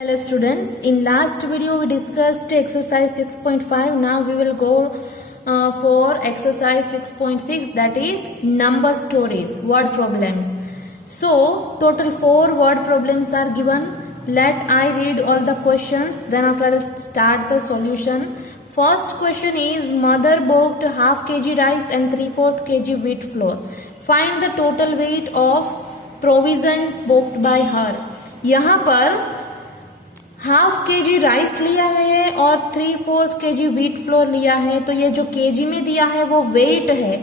Hello students, in last video we discussed exercise 6.5. Now we will go for exercise 6.6, that is number stories, word problems. So total 4 word problems are given. Let I read all the questions, then after I will start the solution. First question is, mother bought half kg rice and 3/4 kg wheat flour. Find the total weight of provisions bought by her. यहाँ पर half KG rice लिया है और 3/4 KG wheat flour लिया है, तो ये जो केजी में दिया है वो वेट है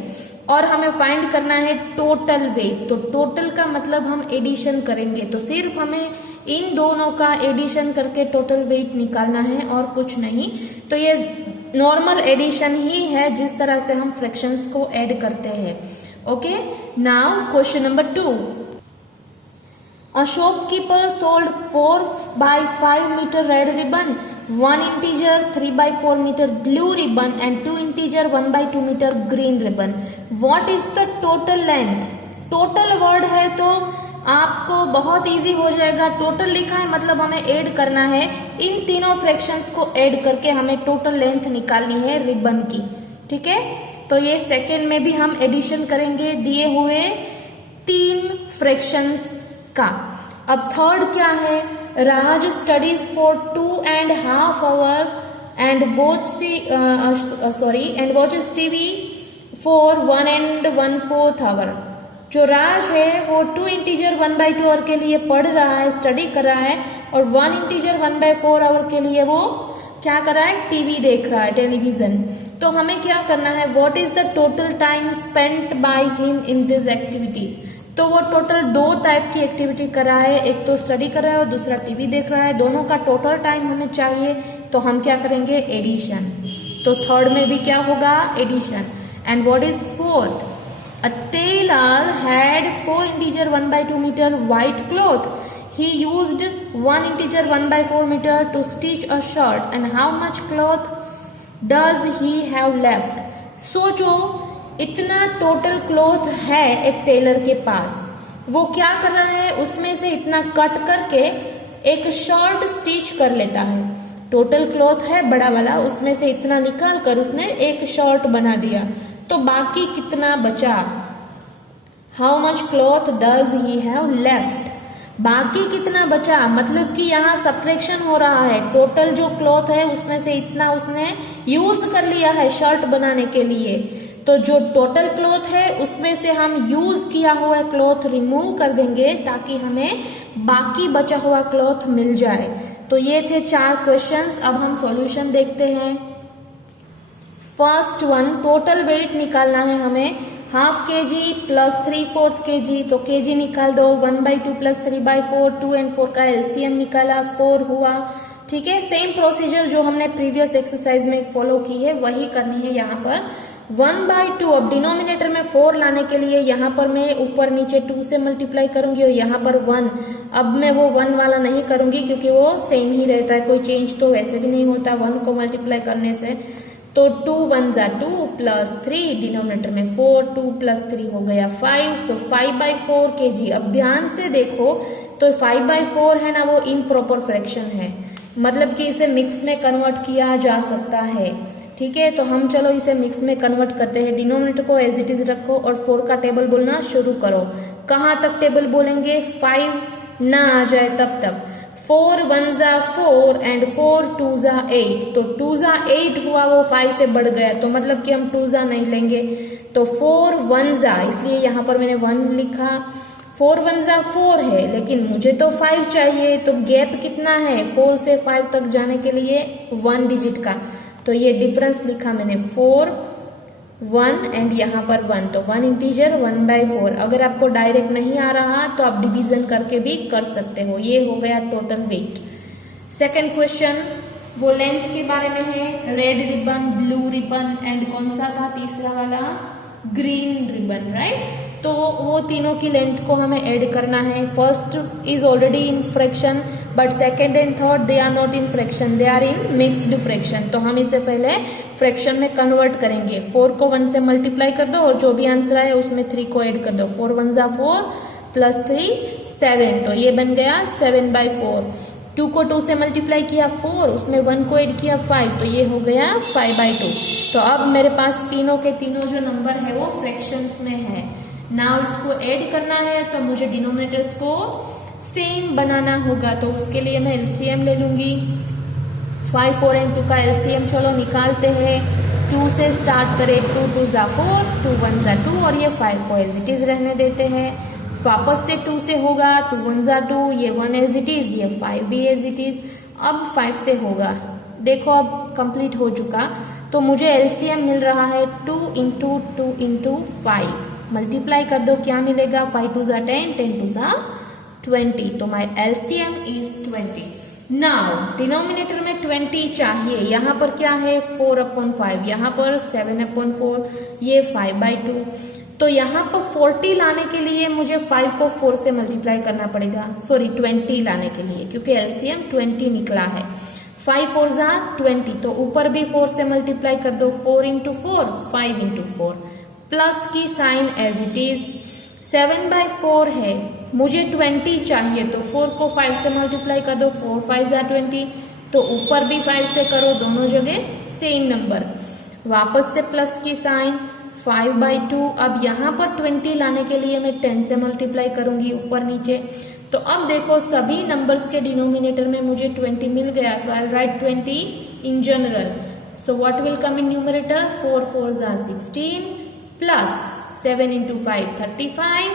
और हमें फाइंड करना है टोटल वेट। तो टोटल का मतलब हम एडिशन करेंगे, तो सिर्फ हमें इन दोनों का एडिशन करके टोटल वेट निकालना है और कुछ नहीं। तो ये नॉर्मल एडिशन ही है जिस तरह से हम फ्रैक्शंस को ऐड करते हैं। Okay, now question number 2. A shopkeeper sold 4/5 meter red ribbon, 1 integer 3/4 meter blue ribbon and 2 integer 1/2 meter green ribbon. What is the total length? Total word है तो आपको बहुत इजी हो जाएगा। टोटल लिखा है मतलब हमें ऐड करना है, इन तीनों फ्रैक्शंस को ऐड करके हमें टोटल लेंथ निकालनी है रिबन की। ठीक है, तो ये सेकेंड में भी हम एडिशन करेंगे दिए हुए 3 फ्रैक्शंस का। अब थर्ड क्या है, Raj studies for 2.5 hours and watches TV for 1.25 hours. जो राज है वो 2 इंटीजर 1/2 आवर के लिए पढ़ रहा है, स्टडी कर रहा है, और 1 इंटीजर 1/4 आवर के लिए वो क्या कर रहा है, टीवी देख रहा है, टेलीविजन। तो हमें क्या करना है, what is the total time spent by him in this activities. तो वो टोटल 2 टाइप की एक्टिविटी कर रहा है, एक तो स्टडी कर रहा है और दूसरा टीवी देख रहा है। दोनों का टोटल टाइम हमें चाहिए, तो हम क्या करेंगे, एडिशन। तो थर्ड में भी क्या होगा, addition. And what is fourth, a tailor had 4 integer 1/2 metre white cloth. He used 1 integer 1/4 metre to stitch a shirt and how much cloth does he have left. सोचो, इतना टोटल क्लॉथ है एक Taylor के पास, वो क्या कर रहा है, उसमें से इतना कट करके एक शर्ट स्टिच कर लेता है। टोटल क्लॉथ है बड़ा वाला, उसमें से इतना निकाल कर उसने एक शर्ट बना दिया, तो बाकी कितना बचा, how much cloth does he have left, बाकी कितना बचा, मतलब कि यहाँ सब्ट्रैक्शन हो रहा है। टोटल जो क्लॉथ है उसमें से इतना उसने यूज कर लिया है शर्ट बनाने के लिए, तो जो टोटल क्लॉथ है उसमें से हम यूज किया हुआ क्लॉथ रिमूव कर देंगे ताकि हमें बाकी बचा हुआ क्लॉथ मिल जाए। तो ये थे 4 क्वेश्चंस। अब हम सॉल्यूशन देखते हैं। फर्स्ट वन, टोटल वेट निकालना है हमें, हाफ केजी प्लस 3/4 केजी, तो केजी निकाल दो, 1/2 प्लस 3/4, 2 और 4 का एलसीएम निकाला, 4 हुआ। ठीक है, सेम प्रोसीजर जो हमने प्रीवियस एक्सरसाइज में फॉलो की है वही करनी है यहाँ पर। 1/2, अब डिनोमिनेटर में 4 लाने के लिए यहाँ पर मैं ऊपर नीचे 2 से मल्टीप्लाई करूंगी और यहाँ पर 1। अब मैं वो 1 वाला नहीं करूंगी क्योंकि वो सेम ही रहता है, कोई चेंज तो वैसे भी नहीं होता 1 को मल्टीप्लाई करने से। तो 2 1 2 प्लस 3, डिनोमिनेटर में 4, 2 प्लस 3 हो गया 5, सो 5/4 केजी। अब ध्यान से देखो तो 5/4 है ना, वो इम्प्रॉपर फ्रैक्शन है, मतलब कि इसे मिक्स में कन्वर्ट किया जा सकता है। ठीक है, तो हम चलो इसे मिक्स में कन्वर्ट करते हैं। डिनोमिनेटर को एज इट इज रखो और 4 का टेबल बोलना शुरू करो। कहाँ तक टेबल बोलेंगे, 5 ना आ जाए तब तक। 4 1 4 एंड 4 2 8, तो 2 8 हुआ, वो 5 से बढ़ गया, तो मतलब कि हम 2 नहीं लेंगे, तो 4 1 इसलिए यहाँ पर मैंने 1 लिखा। 4 1 4 है, लेकिन मुझे तो 5 चाहिए, तो गैप कितना है 4 से 5 तक जाने के लिए 1 डिजिट का, तो ये डिफरेंस लिखा मैंने 4 1 एंड यहाँ पर 1, तो 1 इंटीजर 1/4। अगर आपको डायरेक्ट नहीं आ रहा तो आप डिवीजन करके भी कर सकते हो। ये हो गया टोटल वेट। सेकेंड क्वेश्चन, वो लेंथ के बारे में है, red ribbon, blue ribbon and कौन सा था तीसरा वाला, ग्रीन रिबन, राइट। तो वो तीनों की लेंथ को हमें ऐड करना है। First is already in fraction, but second and third they are not in fraction, they are in mixed fraction. तो हम इसे पहले फ्रैक्शन में कन्वर्ट करेंगे। 4 को 1 से मल्टीप्लाई कर दो और जो भी आंसर आए उसमें 3 को ऐड कर दो। 4 1 4 प्लस 3 7, तो ये बन गया 7/4। 2 को 2 से मल्टीप्लाई किया 4, उसमें 1 को ऐड किया 5, तो ये हो गया 5/2। तो अब मेरे पास तीनों के तीनों जो नंबर है वो फ्रैक्शंस में है। नाउ इसको ऐड करना है तो मुझे डिनोमिनेटर्स को सेम बनाना होगा, तो उसके लिए मैं एलसीएम ले लूंगी। 5, 4 एंड 2 का एलसीएम चलो निकालते हैं। 2 से स्टार्ट करें, 2 2 ज़ा 4, 2 1 ज़ा 2 और ये 5 को एज इट इज रहने देते हैं। वापस से 2 से होगा, 2 1 ज़ा 2, ये 1 एज इट इज, ये 5 भी एज इट इज। अब 5 से होगा, देखो अब कंप्लीट हो चुका, तो मुझे एलसीएम मिल रहा है 2 इंटू 2 इंटू 5। मल्टीप्लाई कर दो, क्या मिलेगा? 5 2 ज़ा 10, 10 2 ज़ा 20, तो माई एलसीएम इज 20। नाउ डिनोमिनेटर में 20 चाहिए, यहाँ पर क्या है 4/5, यहाँ पर 7/4, ये 5/2। तो यहाँ पर 40 लाने के लिए मुझे 5 को 4 से मल्टीप्लाई करना पड़ेगा, सॉरी 20 लाने के लिए, क्योंकि एलसीएम 20 निकला है। 5 4 ज़ा 20, तो ऊपर भी 4 से मल्टीप्लाई कर दो, 4 इंटू 4, 5 इंटू 4, प्लस की साइन एज इट इज। 7/4 है, मुझे 20 चाहिए, तो 4 को 5 से मल्टीप्लाई कर दो, 4 5 ज़ा 20, तो ऊपर भी 5 से करो, दोनों जगह सेम नंबर। वापस से प्लस की साइन, 5/2। अब यहाँ पर 20 लाने के लिए मैं 10 से मल्टीप्लाई करूंगी ऊपर नीचे। तो अब देखो सभी नंबर्स के डिनोमिनेटर में मुझे 20 मिल गया, so I write 20 in general. So what will come in numerator? 4 4 ज़ा 16 plus 7 into 5 35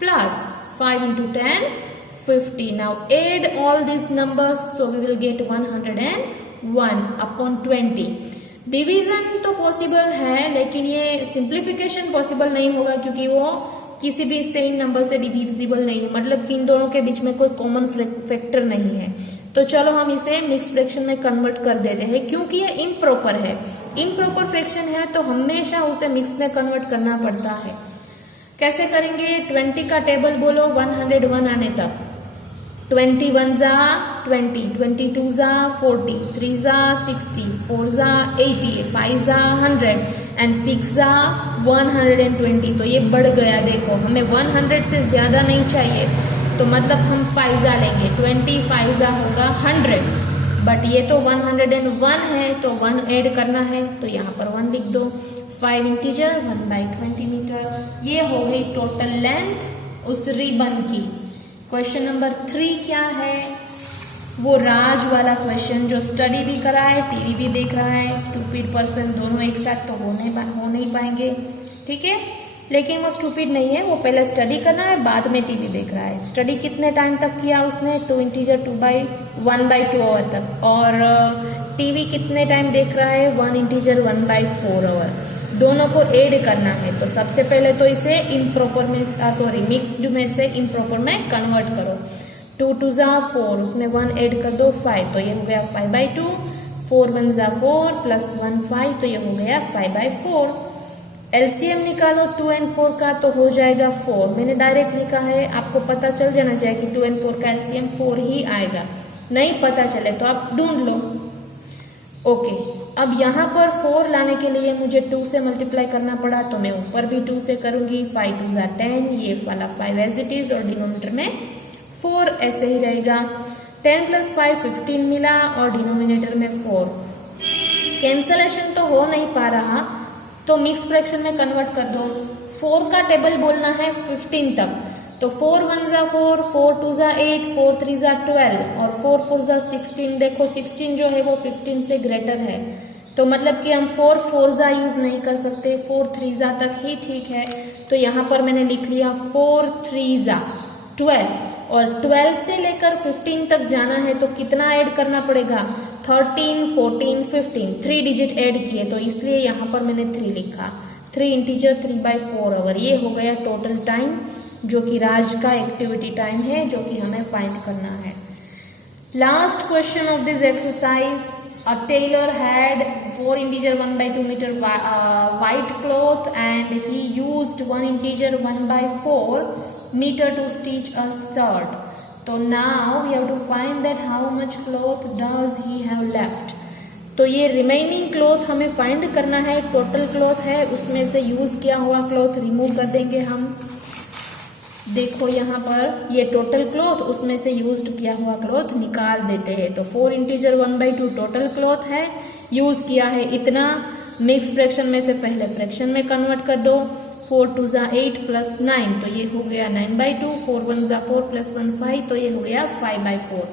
plus 5 into 10 50। Now add all this numbers, so we will get 101/20। Division तो पॉसिबल है, लेकिन ये सिंप्लीफिकेशन पॉसिबल नहीं होगा, क्योंकि वो किसी भी सेम नंबर से डिविजिबल नहीं है, मतलब कि इन दोनों के बीच में कोई कॉमन फैक्टर नहीं है। तो चलो हम इसे मिक्स फ्रैक्शन में कन्वर्ट कर देते हैं, क्योंकि ये इम्प्रॉपर है। इम्प्रॉपर फ्रैक्शन है तो हमेशा उसे मिक्स में कन्वर्ट करना पड़ता है। कैसे करेंगे? 20 का टेबल बोलो 101 आने तक। 21 ज़ा 20, 22 ज़ा 40, 3 ज़ा 60, 4 ज़ा 80, 5 ज़ा 100 एंड 6 ज़ा 120। तो ये बढ़ गया, देखो हमें 100 से ज्यादा नहीं चाहिए, तो मतलब हम 5 ज़ा लेंगे, 25 ज़ा होगा 100, बट ये तो 101 है, तो 1 ऐड करना है, तो यहाँ पर 1 लिख दो। 5 इंटीजर 1/20 मीटर। ये हो गई टोटल लेंथ उस रिबन की। क्वेश्चन नंबर 3 क्या है? वो राज वाला क्वेश्चन, जो स्टडी भी करा है, टीवी भी देख रहा है। स्टूपिड पर्सन दोनों एक साथ तो हो नहीं पाएंगे, ठीक है। लेकिन वो स्टूपिड नहीं है, वो पहले स्टडी करना है, बाद में टीवी देख रहा है। स्टडी कितने टाइम तक किया उसने? 2 इंटीजर 1/2 आवर तक। और टीवी कितने टाइम देख रहा है? 1 इंटीजर 1/4 आवर। दोनों को ऐड करना है, तो सबसे पहले तो इसे इम्प्रॉपर में मिक्स्ड में से इम्प्रॉपर में कन्वर्ट करो। 2 2 ज़ा 4, उसमें 1 ऐड कर दो 5, तो ये हो गया 5/2। 4 1 ज़ा 4 प्लस 1 5, तो ये हो गया 5/4। एलसीएम निकालो 2 एंड 4 का, तो हो जाएगा 4। मैंने डायरेक्ट लिखा है, आपको पता चल जाना चाहिए कि 2 एंड 4 का एलसीएम 4 ही आएगा। नहीं पता चले तो आप ढूंढ लो। ओके, अब यहाँ पर 4 लाने के लिए मुझे 2 से मल्टीप्लाई करना पड़ा, तो मैं ऊपर भी 2 से करूंगी। 5 2 ज़ा 10, ये वाला 5 एज इट इज, और डिनोमिनेटर में 4 ऐसे ही रहेगा। 10 प्लस 5 15 मिला, और डिनोमिनेटर में 4। कैंसलेशन तो हो नहीं पा रहा, तो मिक्स फ्रैक्शन में कन्वर्ट कर दो। 4 का टेबल बोलना है 15 तक, तो 4 1 ज़ा 4, 4 2 ज़ा 8, 4 3 ज़ा 12 और 4 4 ज़ा 16। देखो 16 जो है वो 15 से ग्रेटर है, तो मतलब कि हम 4 4 ज़ा यूज नहीं कर सकते, 4 3 ज़ा तक ही ठीक है। तो यहाँ पर मैंने लिख लिया 4 3 ज़ा 12, और 12 से लेकर 15 तक जाना है, तो कितना ऐड करना पड़ेगा? 13 14 15, 3 डिजिट ऐड किए, तो इसलिए यहाँ पर मैंने 3 लिखा। 3 इंटीजर 3/4 आवर। ये हो गया टोटल टाइम, जो कि राज का एक्टिविटी टाइम है, जो कि हमें फाइंड करना है। Last question of this exercise, a tailor had 4 integer 1/2 meter white cloth and he used 1 integer 1/4 meter to stitch a shirt. So now we have to find that how much cloth does he have left. तो ये remaining cloth हमें find करना है। Total cloth है, उसमें से use किया हुआ क्लॉथ रिमूव कर देंगे हम। देखो यहाँ पर ये टोटल क्लॉथ, उसमें से यूज्ड किया हुआ क्लॉथ निकाल देते हैं। तो 4 इंटीजर 1/2 टोटल क्लॉथ है, यूज किया है इतना। मिक्स फ्रैक्शन में से पहले फ्रैक्शन में कन्वर्ट कर दो। 4 2 ज़ा 8 प्लस 9, तो ये हो गया 9/2। 4 1 ज़ा 4 प्लस 1 5, तो ये हो गया 5/4।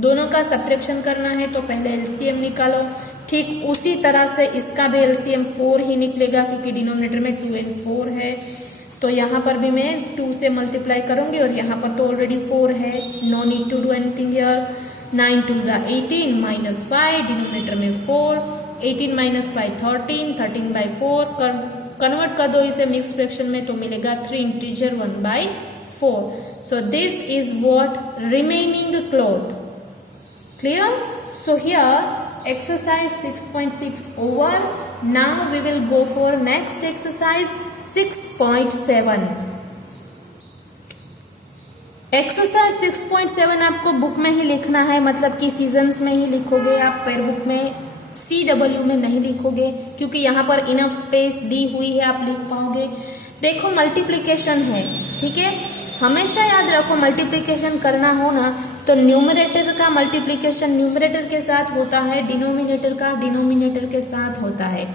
दोनों का सब्ट्रैक्शन करना है तो पहले एलसीएम निकालो। ठीक उसी तरह से इसका भी एलसीएम 4 ही निकलेगा, क्योंकि डिनोमिनेटर में 2 और 4 है। तो यहाँ पर भी मैं 2 से मल्टीप्लाई करूंगी, और यहाँ पर तो ऑलरेडी 4 है, no need to do anything here. 9 2 ज़ा 18 माइनस 5, डिनोमिनेटर में 4, 18 माइनस 5 13, 13/4। कन्वर्ट कर दो इसे मिक्स फ्रैक्शन में, तो मिलेगा 3 integer 1/4। So this is what remaining cloth. Clear? So here exercise 6.6 over. Now we will go for next exercise 6.7. Exercise 6.7 आपको book में ही लिखना है, मतलब कि सीजन्स में ही लिखोगे आप, फेयर बुक में CW में नहीं लिखोगे, क्योंकि यहाँ पर इनफ स्पेस दी हुई है, आप लिख पाओगे। देखो मल्टीप्लिकेशन है, ठीक है, हमेशा याद रखो मल्टीप्लिकेशन करना हो ना तो न्यूमरेटर का मल्टीप्लिकेशन न्यूमरेटर के साथ होता है, डिनोमिनेटर का डिनोमिनेटर के साथ होता है।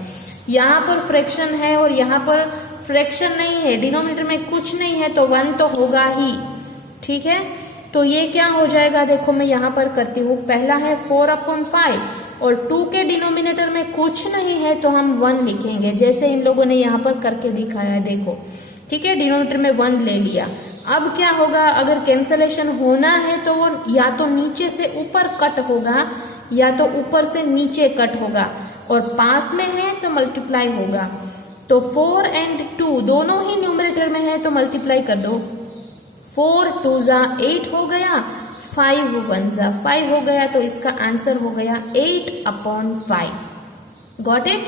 यहाँ पर फ्रैक्शन है और यहाँ पर फ्रैक्शन नहीं है, डिनोमिनेटर में कुछ नहीं है, तो 1 तो होगा ही, ठीक है। तो ये क्या हो जाएगा, देखो मैं यहाँ पर करती हूँ। पहला है 4/5 और 2 के डिनोमिनेटर में कुछ नहीं है तो हम 1 लिखेंगे, जैसे इन लोगों ने यहाँ पर करके दिखाया है, देखो, ठीक है। डिनोमिनेटर में 1 ले लिया। अब क्या होगा, अगर कैंसलेशन होना है तो वो या तो नीचे से ऊपर कट होगा या तो ऊपर से नीचे कट होगा, और पास में है तो मल्टीप्लाई होगा। तो 4 और 2 दोनों ही न्यूमरेटर में है तो मल्टीप्लाई कर दो। 4 2 ज़ा 8 हो गया, 5 1 ज़ा 5 हो गया, तो इसका आंसर हो गया 8/5। Got it?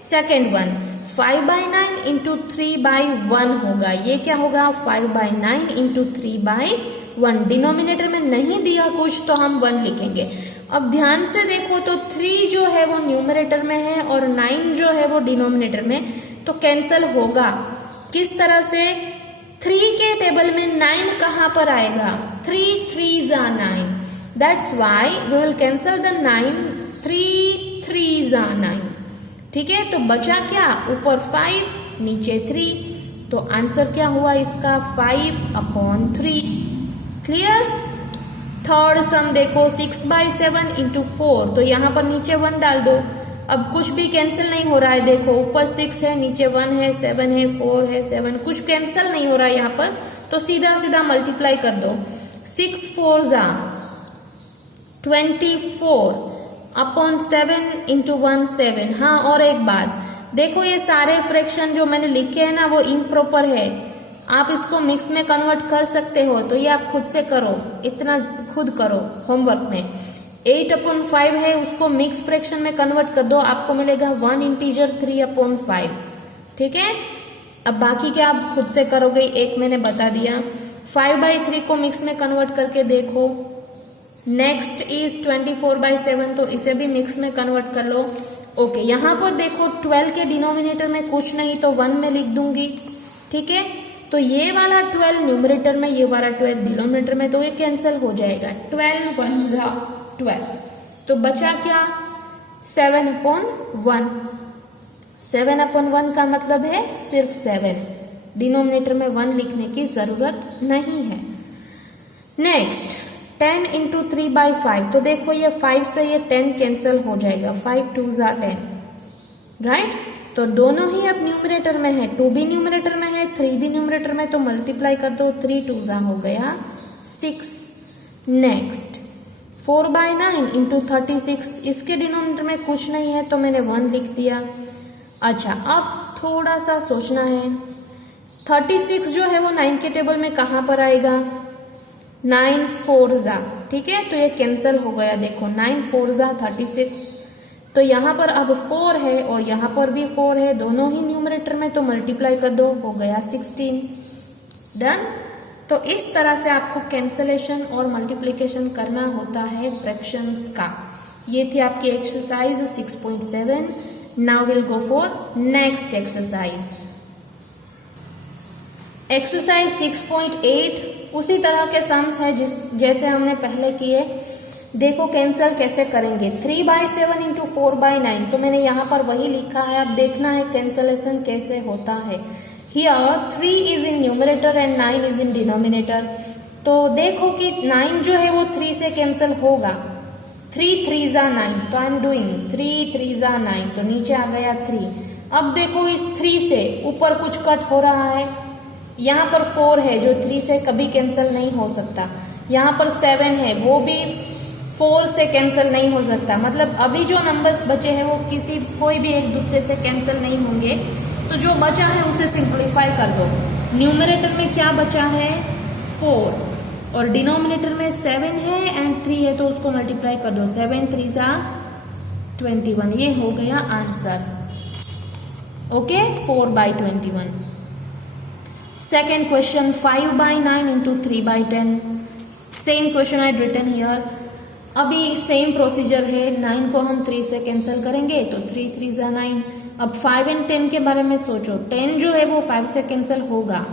Second one 5/9 into 3/1 होगा। ये क्या होगा, 5/9 इंटू 3/1। डिनोमिनेटर में नहीं दिया कुछ तो हम 1 लिखेंगे। अब ध्यान से देखो तो 3 जो है वो न्यूमरेटर में है और 9 जो है वो डिनोमिनेटर में, तो कैंसल होगा। किस तरह से? 3 के टेबल में 9 कहां पर आएगा? 3 3 ज़ा 9, that's why we will cancel the 9। 3 3 ज़ा 9, ठीक है। तो बचा क्या, ऊपर 5 नीचे 3, तो आंसर क्या हुआ इसका, 5/3। क्लियर? थर्ड सम देखो 6/7 इंटू 4, तो यहाँ पर नीचे 1 डाल दो। अब कुछ भी कैंसिल नहीं हो रहा है, देखो ऊपर 6 है, नीचे 1 है, 7 है, 4 है, 7, कुछ कैंसिल नहीं हो रहा है यहाँ पर, तो सीधा सीधा मल्टीप्लाई कर दो। 6 4 ज़ा 24/7 इंटू 1 7। हाँ, और एक बात देखो, ये सारे फ्रैक्शन जो मैंने लिखे हैं ना वो इम्प्रॉपर है, आप इसको मिक्स में कन्वर्ट कर सकते हो, तो ये आप खुद से करो, इतना खुद करो होमवर्क में। 8/5 है, उसको मिक्स फ्रैक्शन में कन्वर्ट कर दो, आपको मिलेगा 1 इंटीजर 3/5, ठीक है। अब बाकी क्या आप खुद से करोगे, एक मैंने बता दिया। 5/3 को मिक्स में कन्वर्ट करके देखो। नेक्स्ट इज 24/7, तो इसे भी मिक्स में कन्वर्ट कर लो। ओके, यहाँ पर देखो 12 के डिनोमिनेटर में कुछ नहीं तो 1 में लिख दूंगी, ठीक है। तो ये वाला 12 न्यूमरेटर में, ये वाला 12 डिनोमिनेटर में, तो ये कैंसिल हो जाएगा। 12 1 ज़ा 12, तो बचा क्या, 7/1। 7/1 का मतलब है सिर्फ 7, डिनोमिनेटर में 1 लिखने की जरूरत नहीं है। नेक्स्ट 10 इंटू 3/5, तो देखो ये 5 से ये 10 कैंसिल हो जाएगा, 5 2 ज़ा 10, राइट। तो दोनों ही अब न्यूमरेटर में है, 2 भी न्यूमरेटर में है, 3 भी न्यूमरेटर में, तो मल्टीप्लाई कर दो। 3 2 ज़ा हो गया 6। नेक्स्ट 4/9 इंटू 36, इसके डिनोमिनेटर में कुछ नहीं है तो मैंने 1 लिख दिया। अच्छा, अब थोड़ा सा सोचना है, 36 जो है वो 9 के टेबल में कहाँ पर आएगा, 9 4 ज़ा, ठीक है, तो ये कैंसिल हो गया। देखो 9 4 ज़ा 36, तो यहाँ पर अब 4 है और यहाँ पर भी 4 है, दोनों ही न्यूमरेटर में, तो मल्टीप्लाई कर दो, हो गया 16। डन। तो इस तरह से आपको कैंसलेशन और मल्टीप्लिकेशन करना होता है फ्रैक्शंस का। ये थी आपकी exercise 6.7। Now will go for next exercise. Exercise 6.8 उसी तरह के सम्स है जैसे हमने पहले किए। देखो कैंसिल कैसे करेंगे। 3/7 इंटू 4/9, तो मैंने यहाँ पर वही लिखा है। अब देखना है कैंसिलेशन कैसे होता है। Here 3 is in numerator and 9 is in denominator. तो देखो कि 9 जो है वो 3 से कैंसिल होगा। 3 3 जा 9, तो आई एम डूइंग 3 3 जा 9, तो नीचे आ गया 3। अब देखो इस 3 से ऊपर कुछ कट हो रहा है। यहाँ पर 4 है जो 3 से कभी कैंसिल नहीं हो सकता। यहाँ पर 7 है वो भी 4 से कैंसिल नहीं हो सकता। मतलब अभी जो नंबर्स बचे हैं वो कोई भी एक दूसरे से कैंसिल नहीं होंगे। तो जो बचा है उसे सिंप्लीफाई कर दो। न्यूमरेटर में क्या बचा है 4 और डिनोमिनेटर में 7 है एंड 3 है, तो उसको मल्टीप्लाई कर दो। 7 3 जा 21, ये हो गया answer. Okay, 4/21। Second question 5/9 into 3/10। Same question I written here. अभी सेम प्रोसीजर है। 9 को हम 3 से कैंसिल करेंगे तो 3 3 जा 9। अब 5 एंड 10 के बारे में सोचो। 10 जो है वो 5 से कैंसिल होगा।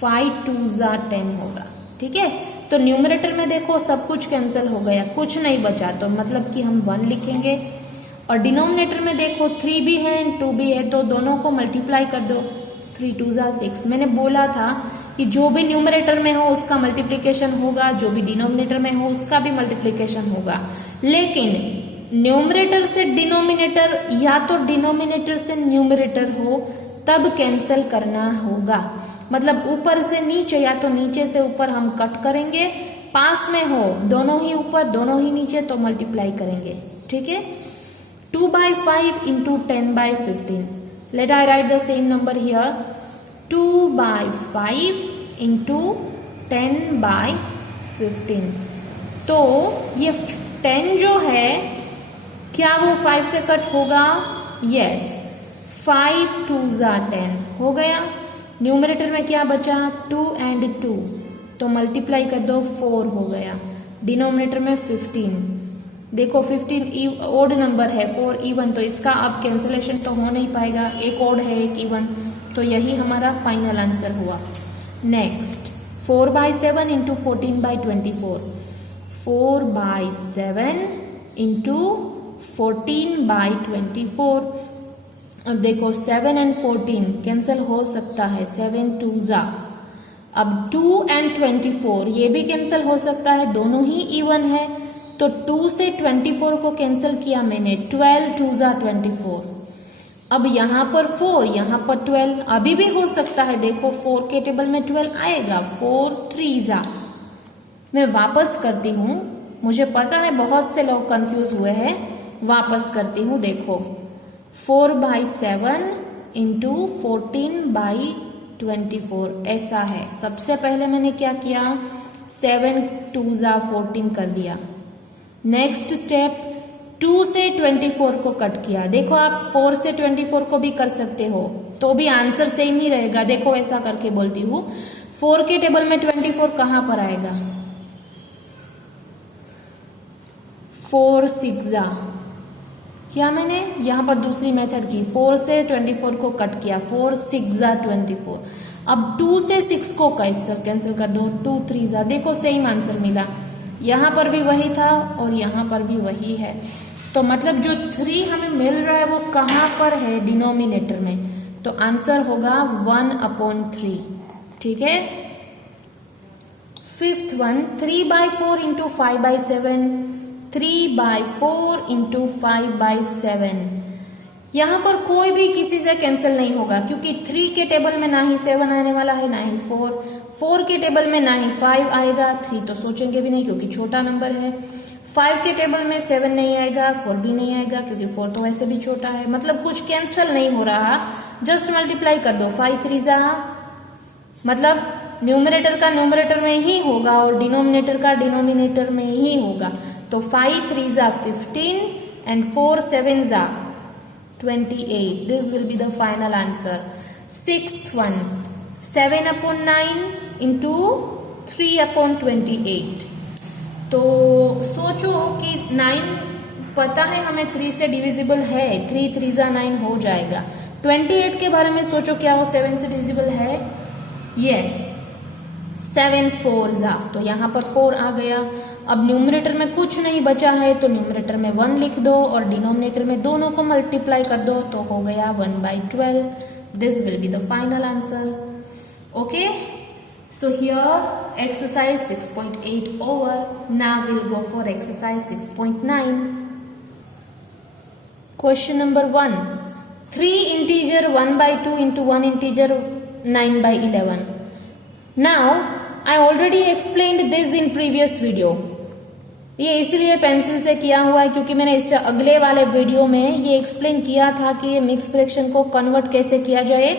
5 2 जा 10 होगा। ठीक है, तो न्यूमरेटर में देखो सब कुछ कैंसिल हो गया, कुछ नहीं बचा, तो मतलब कि हम 1 लिखेंगे। और डिनोमिनेटर में देखो 3 भी है एंड 2 भी है, तो दोनों को मल्टीप्लाई कर दो। 3 2 जा 6। मैंने बोला था कि जो भी न्यूमरेटर में हो उसका मल्टीप्लिकेशन होगा, जो भी डिनोमिनेटर में हो उसका भी मल्टीप्लिकेशन होगा। लेकिन न्यूमरेटर से डिनोमिनेटर या तो डिनोमिनेटर से न्यूमरेटर हो तब कैंसिल करना होगा। मतलब ऊपर से नीचे या तो नीचे से ऊपर हम कट करेंगे। पास में हो दोनों ही ऊपर दोनों ही नीचे तो मल्टीप्लाई करेंगे। ठीक है, 2/5 into 10/15। Let I write the same number here. 2/5 into 10/15। तो ये 10 जो है क्या वो 5 से कट होगा? यस, 5 2 जा 10 हो गया। न्यूमरेटर में क्या बचा 2 एंड 2, तो मल्टीप्लाई कर दो 4 हो गया। डिनोमिनेटर में 15। देखो 15 ओड नंबर है, 4 इवन, तो इसका अब कैंसिलेशन तो हो नहीं पाएगा। एक ओड है एक इवन, तो यही हमारा फाइनल आंसर हुआ। Next 4/7 into 14/24। 4/7 इंटू 14/24। अब देखो 7 एंड 14 कैंसिल हो सकता है। 7 2 जा। अब 2 एंड 24 ये भी कैंसिल हो सकता है, दोनों ही इवन है। तो 2 से 24 को कैंसिल किया मैंने। 12 2 जा 24। अब यहाँ पर 4 यहाँ पर 12 अभी भी हो सकता है। देखो 4 के टेबल में 12 आएगा। 4 3 जा। मैं वापस करती हूँ, मुझे पता है बहुत से लोग कंफ्यूज हुए हैं, वापस करती हूँ। देखो 4/7 इंटू 14/24 ऐसा है। सबसे पहले मैंने क्या किया 7 2 जा 14 कर दिया। नेक्स्ट स्टेप 2 से 24 को कट किया। देखो आप 4 से 24 को भी कर सकते हो तो भी आंसर सेम ही रहेगा। देखो ऐसा करके बोलती हूँ, 4 के टेबल में 24 कहाँ पर आएगा? 4 6 जा। क्या मैंने यहाँ पर दूसरी मेथड की, 4 से 24 को कट किया। 4 6 जा 24। अब 2 से 6 को कैंसिल कर दो। 2 3 जा। देखो सेम आंसर मिला। यहाँ पर भी वही था और यहाँ पर भी वही है। तो मतलब जो 3 हमें मिल रहा है वो कहाँ पर है? डिनोमिनेटर में। तो आंसर होगा 1/3। ठीक है। Fifth one 3/4 into 5/7। 3/4 इंटू 5/7। यहाँ पर कोई भी किसी से कैंसिल नहीं होगा क्योंकि 3 के टेबल में ना ही 7 आने वाला है ना ही 4। 4 के टेबल में ना ही 5 आएगा। 3 तो सोचेंगे भी नहीं क्योंकि छोटा नंबर है। 5 के टेबल में 7 नहीं आएगा, 4 भी नहीं आएगा क्योंकि 4 तो वैसे भी छोटा है। मतलब कुछ कैंसिल नहीं हो रहा, जस्ट मल्टीप्लाई कर दो। 5 3 जा, मतलब न्यूमरेटर का न्यूमरेटर में ही होगा और डिनोमिनेटर का डिनोमिनेटर में ही होगा। तो 5 3 जा 15 एंड 4 7 जा 28. This will be the final answer. Sixth one 7/9 into 3/28. तो सोचो कि 9 पता है हमें 3 से डिविजिबल है। 3 3 जा 9 हो जाएगा। 28 के बारे में सोचो, क्या वो 7 से डिविजिबल है? यस 7 4 जा, तो यहाँ पर 4 आ गया। अब न्यूमरेटर में कुछ नहीं बचा है तो न्यूमरेटर में 1 लिख दो और डिनोमिनेटर में दोनों को मल्टीप्लाई कर दो तो हो गया 1/12। This will be the final answer. Okay, so here exercise 6.8 over. Now will go for exercise 6.9। Question number 1, 3 integer 1/2 into 1 integer 9/11. Now I already explained this in previous video. ये इसलिए पेंसिल से किया हुआ है क्योंकि मैंने इससे अगले वाले वीडियो में ये एक्सप्लेन किया था कि ये मिक्स फ्रैक्शन को कन्वर्ट कैसे किया जाए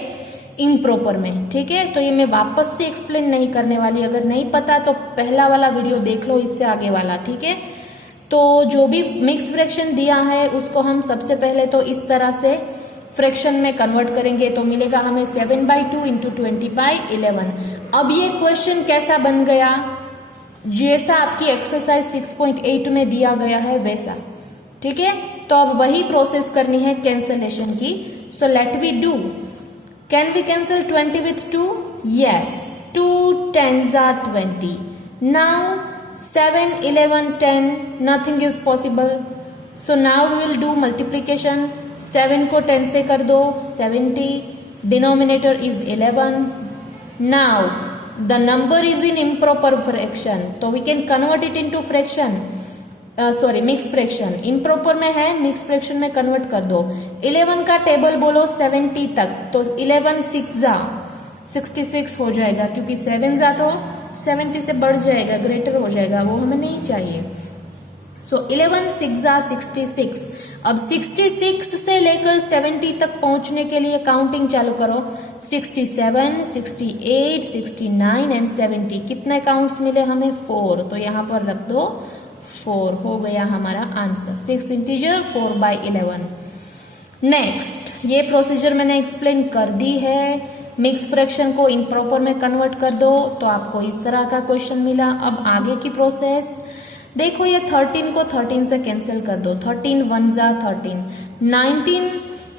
इम्प्रॉपर में। ठीक है, तो ये मैं वापस से एक्सप्लेन नहीं करने वाली। अगर नहीं पता तो पहला वाला वीडियो देख लो, इससे आगे वाला। ठीक है, तो जो भी मिक्स फ्रैक्शन दिया है उसको हम सबसे पहले तो इस तरह से फ्रैक्शन में कन्वर्ट करेंगे तो मिलेगा हमें 7/2 इंटू 20/11। अब ये क्वेश्चन कैसा बन गया, जैसा आपकी एक्सरसाइज 6.8 में दिया गया है वैसा। ठीक है, तो अब वही प्रोसेस करनी है कैंसलेशन की। So let we do. Can we cancel 20 with 2? Yes, 2 10s are 20. Now 7 11 10 nothing is possible. So now we will do multiplication. 7 को 10 से कर दो 70, denominator is 11। Now the number is in improper fraction तो we can convert it into fraction, sorry mix fraction. Improper में है, mix fraction में convert कर दो। 11 का टेबल बोलो 70 तक, तो 11 6 जा 66 हो जाएगा क्योंकि 7 जा तो 70 से बढ़ जाएगा, ग्रेटर हो जाएगा, वो हमें नहीं चाहिए। सो 11 6 जा 66। अब 66 से लेकर 70 तक पहुंचने के लिए काउंटिंग चालू करो। 67 68 69 एंड 70। कितने काउंट्स मिले हमें? 4, तो यहाँ पर रख दो 4। हो गया हमारा आंसर 6 इंटीजर 4/11। नेक्स्ट, ये प्रोसीजर मैंने एक्सप्लेन कर दी है। मिक्स फ्रैक्शन को इम्प्रॉपर में कन्वर्ट कर दो तो आपको इस तरह का क्वेश्चन मिला। अब आगे की प्रोसेस देखो, ये 13 को 13 से कैंसिल कर दो। 13 1 जा 13। 19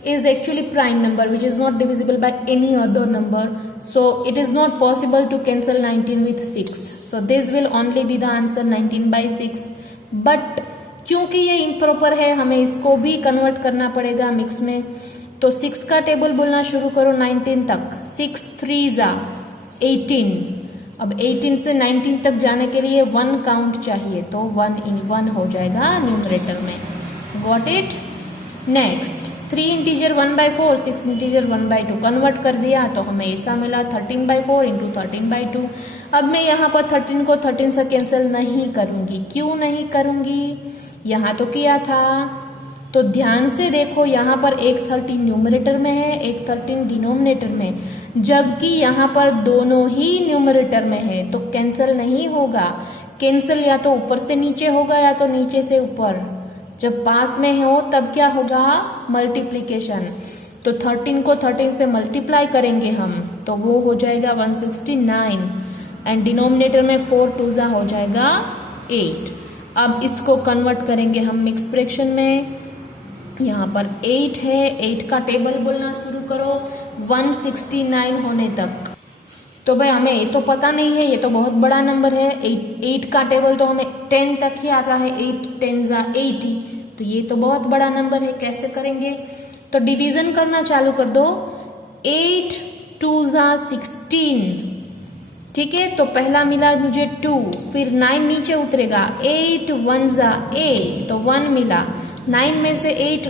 is actually prime number which is not divisible by any other number, so it is not possible to cancel 19 with 6. So this will only be the answer 19/6. But क्योंकि ये इम्प्रॉपर है हमें इसको भी कन्वर्ट करना पड़ेगा मिक्स में, तो 6 का टेबल बोलना शुरू करो 19 तक। 6 3 जा 18। अब 18 से 19 तक जाने के लिए 1 काउंट चाहिए तो 1 in 1 हो जाएगा न्यूमरेटर में। Got it? Next, 3 integer 1/4, 6 integer 1/2 convert कर दिया तो हमें ऐसा मिला 13/4 इंटू 13/2। अब मैं यहाँ पर 13 को 13 से कैंसिल नहीं करूंगी। क्यों नहीं करूंगी? यहाँ तो किया था। तो ध्यान से देखो, यहाँ पर एक 13 न्यूमरेटर में है, एक 13 डिनोमिनेटर में, जबकि यहाँ पर दोनों ही न्यूमरेटर में है तो कैंसिल नहीं होगा। कैंसिल या तो ऊपर से नीचे होगा या तो नीचे से ऊपर। जब पास में हो तब क्या होगा? मल्टीप्लीकेशन। तो 13 को 13 से मल्टीप्लाई करेंगे हम तो वो हो जाएगा 169 एंड डिनोमिनेटर में 4 2 जा हो जाएगा 8। अब इसको कन्वर्ट करेंगे हम मिक्स फ्रैक्शन में। यहाँ पर 8 है, 8 का टेबल बोलना शुरू करो 169 होने तक। तो भाई हमें ये तो पता नहीं है, ये तो बहुत बड़ा नंबर है। 8 का टेबल तो हमें 10 तक ही आता है। 8 10 जा 80, तो ये तो बहुत बड़ा नंबर है। कैसे करेंगे? तो डिवीजन करना चालू कर दो। 8 2 जा 16। ठीक है, तो पहला मिला मुझे 2, फिर 9 नीचे उतरेगा। 8 1 जा 8 तो 1 मिला। 9 में से 8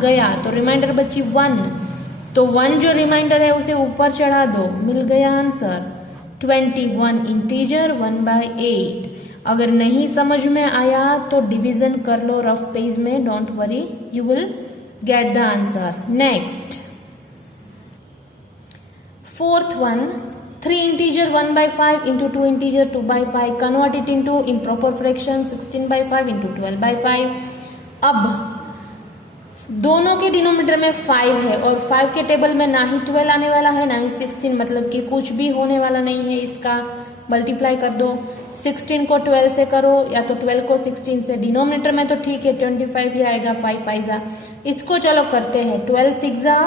गया तो रिमाइंडर बची 1, तो 1 जो रिमाइंडर है उसे ऊपर चढ़ा दो, मिल गया आंसर 21 इंटीजर 1/8। अगर नहीं समझ में आया तो डिवीजन कर लो रफ पेज में, don't worry, you will get the answer. Next, fourth one, 3 integer 1/5 into 2 integer 2/5, convert it into improper fraction 16/5 into 12/5। अब दोनों के डिनोमिनेटर में 5 है और 5 के टेबल में ना ही 12 आने वाला है ना ही 16, मतलब कि कुछ भी होने वाला नहीं है। इसका मल्टीप्लाई कर दो। 16 को 12 से करो या तो 12 को 16 से। डिनोमिनेटर में तो ठीक है 25 ही आएगा, 5 5 जा। इसको चलो करते हैं। 12 6 जा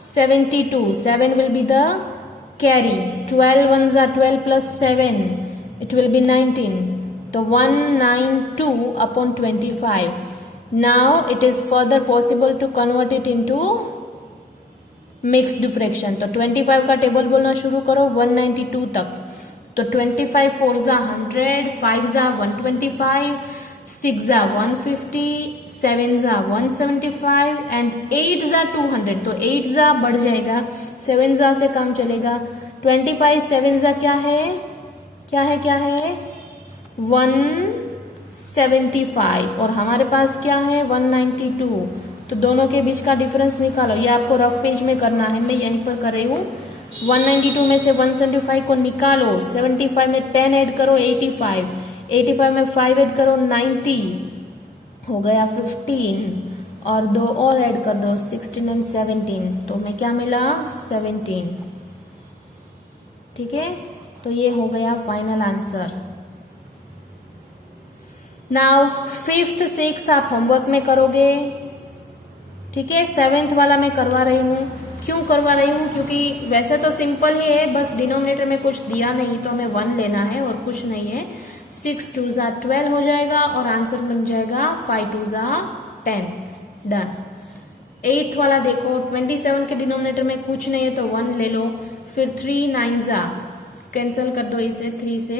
72, 7 विल बी द कैरी 12 1 जा 12 प्लस 7 इट विल बी 19, तो 192 upon 25. Now it is further possible to convert it into mixed fraction. तो 25 का टेबल बोलना शुरू करो 192 तक. तो 25 4 जा 100, 5 जा 125, 6 जा 150, 7 जा 175 एंड 8 जा 200. तो 8 जा बढ़ जाएगा, 7 जा से काम चलेगा. 25 7 जा क्या है 175 और हमारे पास क्या है 192. तो दोनों के बीच का डिफरेंस निकालो. ये आपको रफ पेज में करना है, मैं यहीं पर कर रही हूँ. 192 में से 175 को निकालो, 75 में 10 ऐड करो 85, 85 में 5 ऐड करो 90, हो गया 15 और 2 और ऐड कर दो 16 एंड 17. तो हमें क्या मिला 17. ठीक है, तो ये हो गया final answer. Now 5th 6th आप होमवर्क में करोगे. ठीक है, 7th वाला मैं करवा रही हूँ. क्यों करवा रही हूँ, क्योंकि वैसे तो सिंपल ही है, बस डिनोमिनेटर में कुछ दिया नहीं तो हमें 1 लेना है और कुछ नहीं है. 6 2 जा 12 हो जाएगा और आंसर बन जाएगा 5 2 जा 10. डन. 8th वाला देखो 27 के डिनोमिनेटर में कुछ नहीं है तो 1 ले लो. फिर 3 9 जा कैंसिल कर दो इसे 3 से,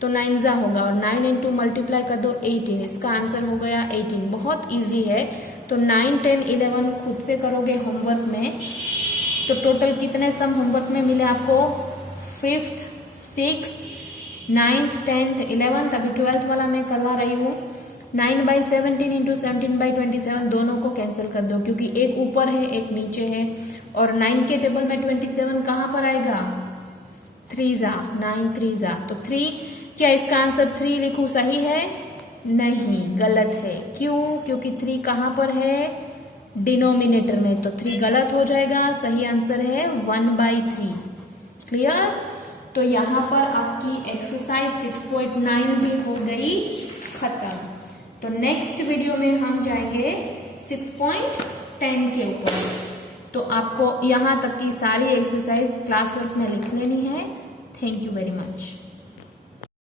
तो 9 जा होगा और 9 इंटू मल्टीप्लाई कर दो 18. इसका आंसर हो गया 18. बहुत इजी है. तो 9 10 11 खुद से करोगे होमवर्क में. तो टोटल कितने सम होमवर्क में मिले आपको 5th 6th 9th 10th 11th. अभी 12th वाला मैं करवा रही हूँ. 9/17 इंटू 17/27 दोनों को कैंसिल कर दो क्योंकि एक ऊपर है एक नीचे है. और 9 के टेबल में 27 कहाँ पर आएगा 3 जा 9 3 जा. तो 3, क्या इसका आंसर 3 लिखूं सही है? नहीं, गलत है. क्यों? क्योंकि 3 कहाँ पर है डिनोमिनेटर में, तो 3 गलत हो जाएगा. सही आंसर है 1/3. क्लियर? तो यहाँ पर आपकी एक्सरसाइज 6.9 भी हो गई खत्म. तो नेक्स्ट वीडियो में हम जाएंगे 6.10 के ऊपर. तो आपको यहाँ तक की सारी एक्सरसाइज क्लास वर्क में लिख लेनी है. Thank you very much.